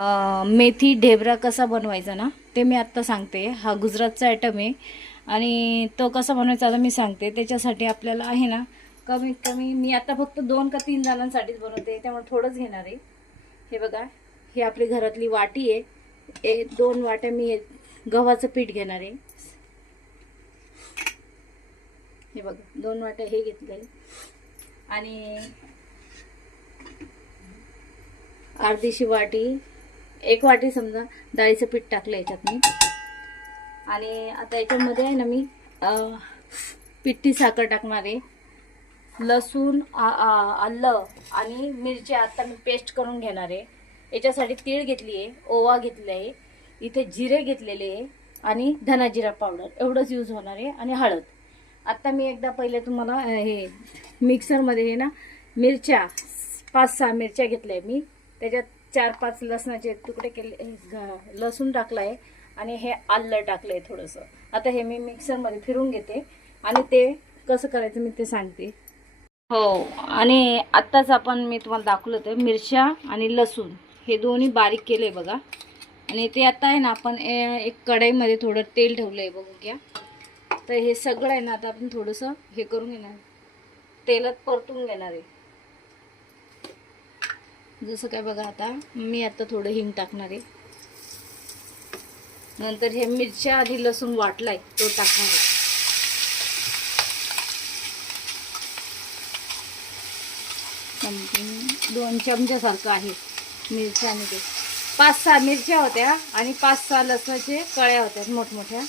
मेथी ढेबरा कसा बनवायचा ना ते मी आत्ता सांगते. हा गुजरातचा आयटम आहे आणि तो कसा बनवायचा आता मी सांगते. त्याच्यासाठी आपल्याला आहे ना कमीत कमी मी आता फक्त 2 का 3 जणांसाठीच बनवते, त्यामुळे थोडंच घेणार आहे. हे बघा, ही आपली घरातली वाटी आहे. 2 वाट्या मी गव्हाचं पीठ घेणार आहे. हे बघा 2 वाट्या हे घेतलं आहे आणि अर्धीशी वाटी 1 वाटी समजा डाळीचं पीठ टाकलं याच्यात मी. आणि आता याच्यामध्ये आहे ना मी पिठी साखर टाकणार आहे. लसूण आलं आणि मिरच्या आता मी पेस्ट करून घेणार आहे. याच्यासाठी तीळ घेतली आहे, ओवा घेतला आहे, इथे जिरे घेतलेले आहे आणि धना जिरा पावडर एवढंच यूज होणार आहे आणि हळद. आता मी एकदा पहिले तुम्हाला हे मिक्सरमध्ये हे ना मिरच्या 5-6 मिरच्या घेतल्या मी, त्याच्यात 4-5 लसणाचे तुकडे केले, लसूण टाकलं आहे आणि हे आलं टाकलं आहे थोडंसं. आता हे मी मिक्सरमध्ये फिरून घेते आणि ते कसं करायचं मी ते सांगते. हो, आणि आत्ताच मी तुम्हाला दाखवलं होतं मिरच्या आणि लसूण हे दोन्ही बारीक केले बघा. आणि ते आता आहे ना आपण एक कढईमध्ये थोडं तेल ठेवलं आहे बघू घ्या. तर हे सगळं आहे ना आता आपण थोडंसं हे करून घेणार, तेलात परतून घेणार आहे. जसं काय बघा, आता मी आता थोडं हिंग टाकणार आहे. नंतर हे मिरच्या आधी लसूण वाटलाय तो टाकणार आहे. 2 चमच्यासारखं आहे मिरच्या आणि ते 5-6 मिरच्या होत्या आणि 5-6 लसणाचे कळ्या होत्या मोठमोठ्या.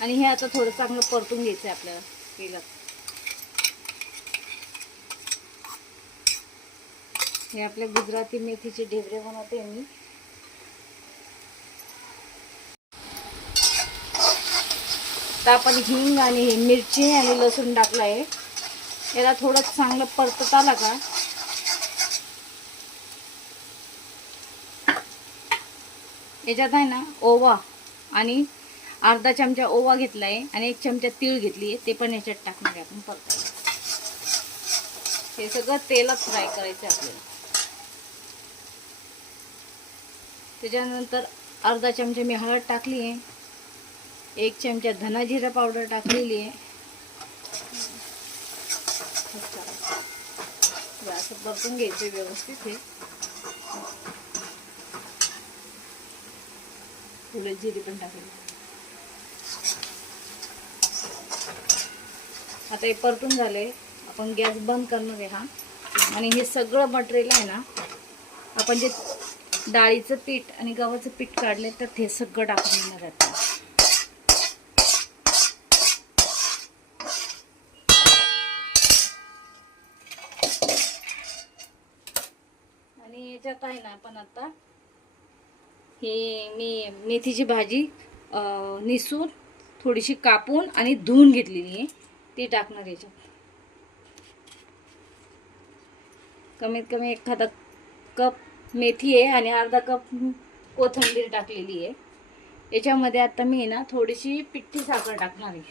आणि हे आता थोडं चांगलं परतून घ्यायचं आहे आपल्याला तेलात. हे आपल्या गुजराती मेथीचे ढेबरे बनवते मी. तर आपण हिंग आणि हे मिरची आणि लसूण टाकलं आहे. याला थोडं चांगलं परतत आला का याच्यात आहे ना ओवा आणि अर्धा चमचा ओवा घेतला आहे आणि 1 चमचा तीळ घेतली आहे, ते पण याच्यात टाकणार आहे आपण परतायला. हे सगळं तेलात फ्राय करायचं आपल्याला. त्याच्यानंतर अर्धा चमचा मी हळद टाकली आहे, 1 चमचा धना जिरा पावडर टाकलेली आहे. असं परतून घ्यायचं व्यवस्थित. हे थोडं जिरे पण टाकले. आता हे परतून झाले, आपण गॅस बंद करणार आहे हा. आणि हे सगळं मटेरियल आहे ना आपण जे डाळीचं पीठ आणि गव्हाचं पीठ काढले तर ते सगळं टाकून देणार आहे. आणि याच्यात आहे ना आपण आता हे मी मेथीची भाजी निसून थोडीशी कापून आणि धुवून घेतलेली आहे ती टाकणार याच्यात. कमीत कमी 1/2 कप मेथी आहे आणि अर्धा कप कोथिंबीर टाकलेली आहे. याच्यामध्ये आता मी ना थोडीशी पिठी साखर टाकणार आहे,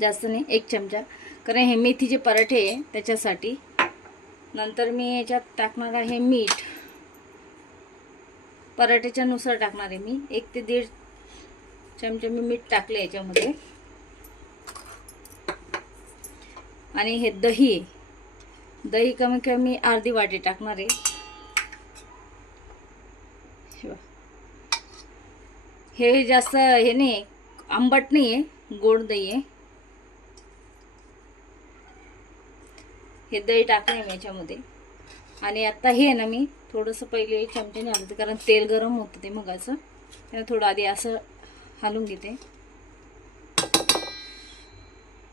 जास्त नाही, 1 चमचा, कारण हे मेथीचे पराठे आहे त्याच्यासाठी. नंतर मी याच्यात टाकणार आहे मीठ, पराठ्याच्या नुसार टाकणार आहे मी. 1 ते 1.5 चमचा मी मीठ टाकले याच्यामध्ये. आणि हे दही कमी कमी अर्धी वाटी टाकणार आहे. हे जास्त हे नाही, आंबट नाही आहे, गोड दही आहे. हे दही टाकले मी याच्यामध्ये. आणि आता हे ना मी थोडंसं पहिले चमच्याने हलवते, कारण तेल गरम होतं ते मगाचं, त्याला थोडं आधी असं हलवून घेते,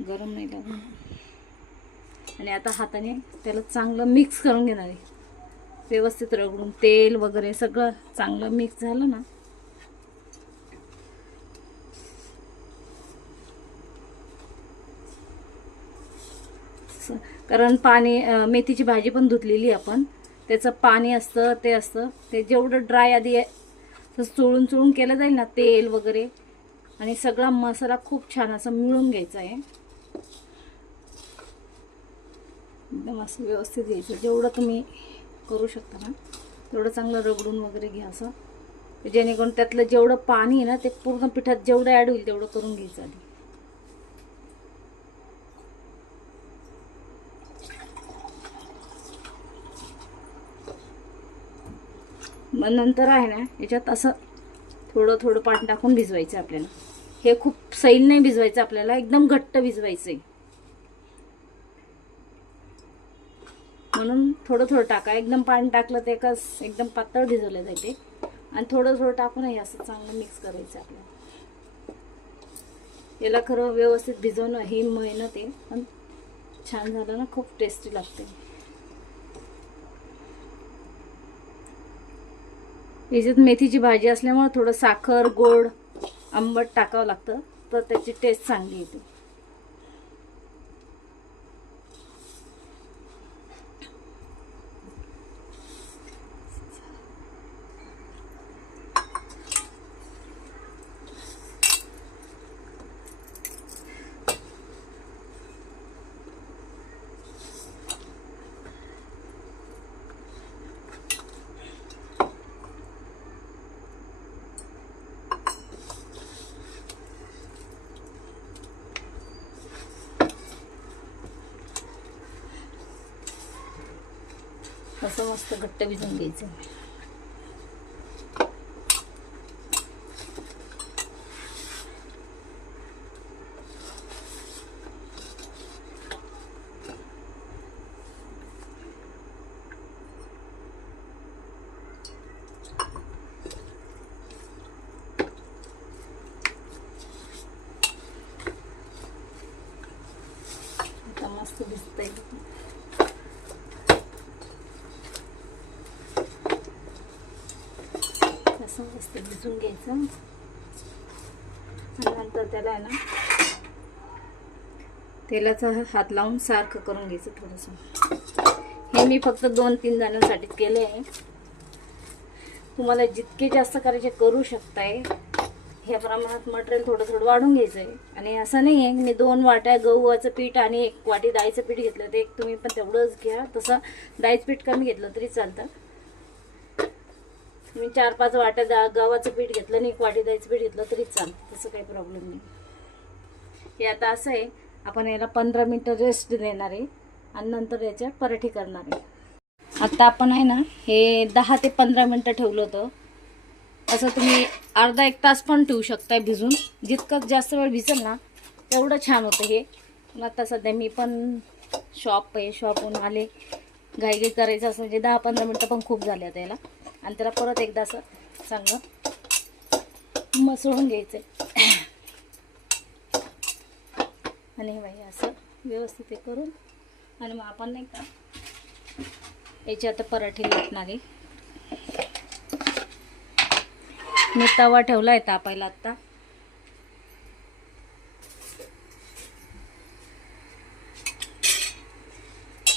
गरम नाही लागून. आणि आता हाताने त्याला चांगलं मिक्स करून घेणार आहे, व्यवस्थित रगडून. तेल वगैरे सगळं चांगलं मिक्स झालं ना कारण पाणी मेथीची भाजी पण धुतलेली आपण, त्याचं पाणी असतं ते असतं, ते जेवढं ड्राय आधी चोळून चोळून केलं जाईल ना तेल वगैरे, आणि सगळा मसाला खूप छान असं मिळून घ्यायचा आहे. एकदम असं व्यवस्थित घ्यायचं, जेवढं तुम्ही करू शकता ना एवढं चांगलं रगडून वगैरे घ्या असं, जेणेकरून त्यातलं जेवढं पाणी आहे ना ते पूर्ण पिठात जेवढं ॲड होईल तेवढं करून घ्यायचं आधी. मग नंतर आहे ना याच्यात असं थोडं थोडं पाणी टाकून भिजवायचं आपल्याला. हे खूप सैल नाही भिजवायचं आपल्याला, एकदम घट्ट भिजवायचं आहे. म्हणून थोडं थोडं टाका. एकदम पाणी टाकलं ते एकदम पातळ भिजवलं जाते. आणि थोडं थोडं टाकून हे असं चांगलं मिक्स करायचं आपल्याला. याला खरं व्यवस्थित भिजवणं ही मेहनत आहे, पण छान झालं ना खूप टेस्टी लागते. याच्यात मेथीची भाजी असल्यामुळे थोडं साखर, गोड, आंबट टाकावं लागतं, तर त्याची टेस्ट चांगली येते. असं मस्त घट्ट भिजवून घ्यायचं. आता मस्त भिजतंय. असं मस्त भिजून घ्यायचं. आणि नंतर त्याला आहे ना तेलाचा हात लावून सारखं करून घ्यायचं थोडंसं. हे मी फक्त 2-3 जणांसाठी केले आहे. तुम्हाला जितके जास्त करायचे करू शकताय. ह्या प्रमाणात मटेरियल थोडं थोडं वाढून घ्यायचं आहे. आणि असं नाही आहे मी 2 वाट्या गव्हाचं पीठ आणि 1 वाटी डाळीचं पीठ घेतलं, ते तुम्ही पण तेवढंच घ्या. तसं डाळीचं पीठ कमी घेतलं तरी चालतं. मी 4-5 वाट्या गव्हाचं पीठ घेतलं आणि 1 वाटी डाळीचं पीठ घेतलं तरी चालतं, तसं काही प्रॉब्लेम नाही. हे आता असं आहे, आपण याला 15 मिनिटं रेस्ट देणार आहे आणि नंतर याच्या पराठे करणार आहे. आता आपण आहे ना हे 10 ते 15 मिनिटं ठेवलं होतं. असं तुम्ही अर्धा-1 तास पण ठेवू शकताय भिजून. जितकं जास्त वेळ भिजेल ना तेवढं छान होतं हे. आता सध्या मी पण शॉपहून आले, घाईघाई करायचं असं म्हणजे 10-15 मिनिटं पण खूप झाले आता याला. आणि त्याला परत एकदा असं चांगलं मसळून घ्यायचं आणि हे बाई असं व्यवस्थित हे करून. आणि मग आपण नाही का याचे आता पराठे लाटणार आहे. मी तवा ठेवला आहे तापायला आत्ता.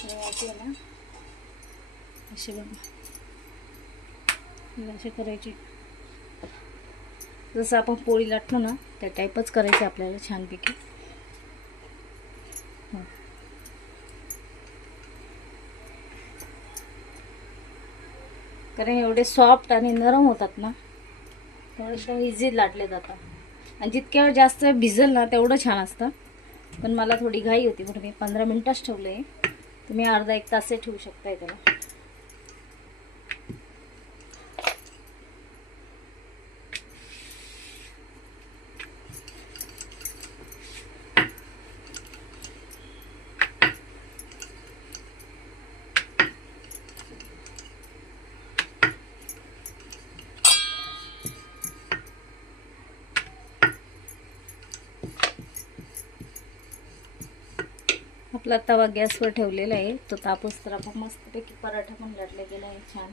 याचे ना असे करायचे, जसं आपण पोळी लाटतो ना त्या टाईपच करायचे आपल्याला छानपैकी. कारण एवढे सॉफ्ट आणि नरम होतात ना, तेवढं एकदम इझी लाटले जातात. आणि जितक्या वेळ जास्त भिजेल ना तेवढं छान असतं. पण मला थोडी घाई होती म्हणून मी 15 मिनिटच ठेवले. तुम्ही अर्धा-1 तास ठेवू शकताय त्याला. आपला तवा गॅसवर ठेवलेला आहे, तो तापस तर आपण मस्तपैकी पराठा पण लाटला गेला आहे छान.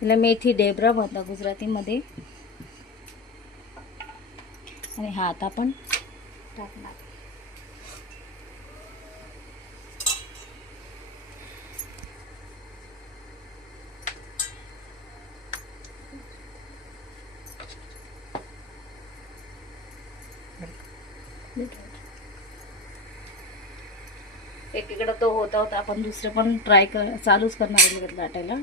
त्याला मेथी ढेबरा म्हणतात गुजरातीमध्ये. आणि हा आता आपण टाकणार. एकीकडे तो होता आपण दुसरं पण चालूच करणार आहे लाटायला.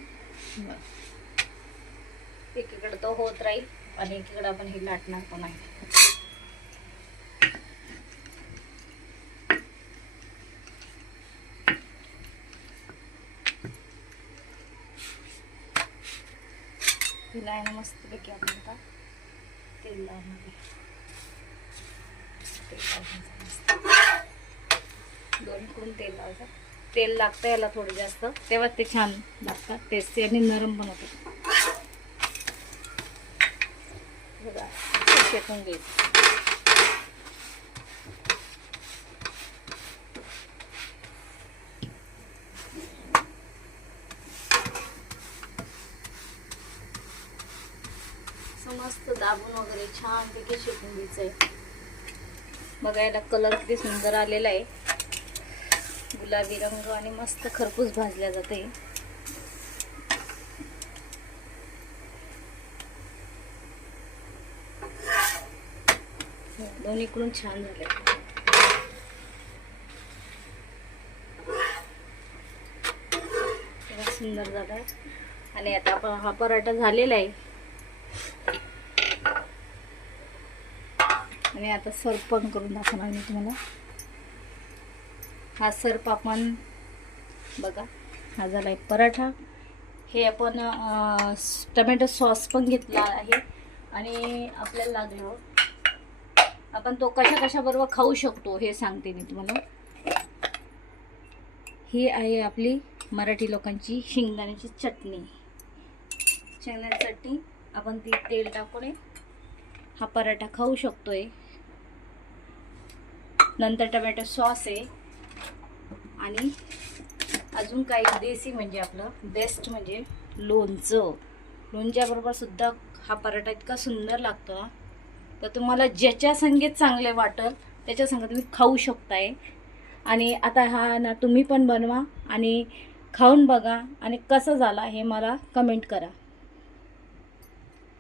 एकीकडे तो होत राहील आणि एकीकडे आपण हे लाटणार पण आहे. तिला आहे ना मस्तपैकी आपण आता तेल लावणार. दोन्हीकडून तेल लावायचं. तेल लागतं याला थोडं जास्त, तेव्हा ते छान लागतात, टेस्टी आणि नरम पण होतं. बघा शेकून घ्यायचं. मस्त दाबून वगैरे छान पैकी शेकून घ्यायचंय. बघायला कलर किती सुंदर आलेला आहे, गुलाबी रंग, आणि मस्त खरपूस भाजल्या जाते. दोन्हीकडून छान झाले. सुंदर झाला. आणि आता आपण हा पराठा झालेला आहे आणि आता सर्व पण करून दाखवणार मी तुम्हाला. हा सर्व आपण बघा, हा झाला आहे पराठा. हे आपण टोमॅटो सॉस पण घेतला आहे आणि आपल्याला लागलं आपण तो कशा बरोबर खाऊ शकतो हे सांगते मी तुम्हाला. ही आहे आपली मराठी लोकांची शेंगदाण्याची चटणी. शेंगदाण्याची चटणी आपण ती तेल टाकून हा पराठा खाऊ शकतोय. नंतर टोमॅटो सॉस आहे आणि अजून काही देसी म्हणजे आपलं बेस्ट म्हणजे लोणचं. लोणच्याबरोबर सुद्धा हा पराठा इतका सुंदर लागतो ना, तर तुम्हाला ज्याच्या संगीत चांगले वाटेल त्याच्या संगीत तुम्ही खाऊ शकताय. आणि आता हा ना तुम्ही पण बनवा आणि खाऊन बघा आणि कसं झाला हे मला कमेंट करा.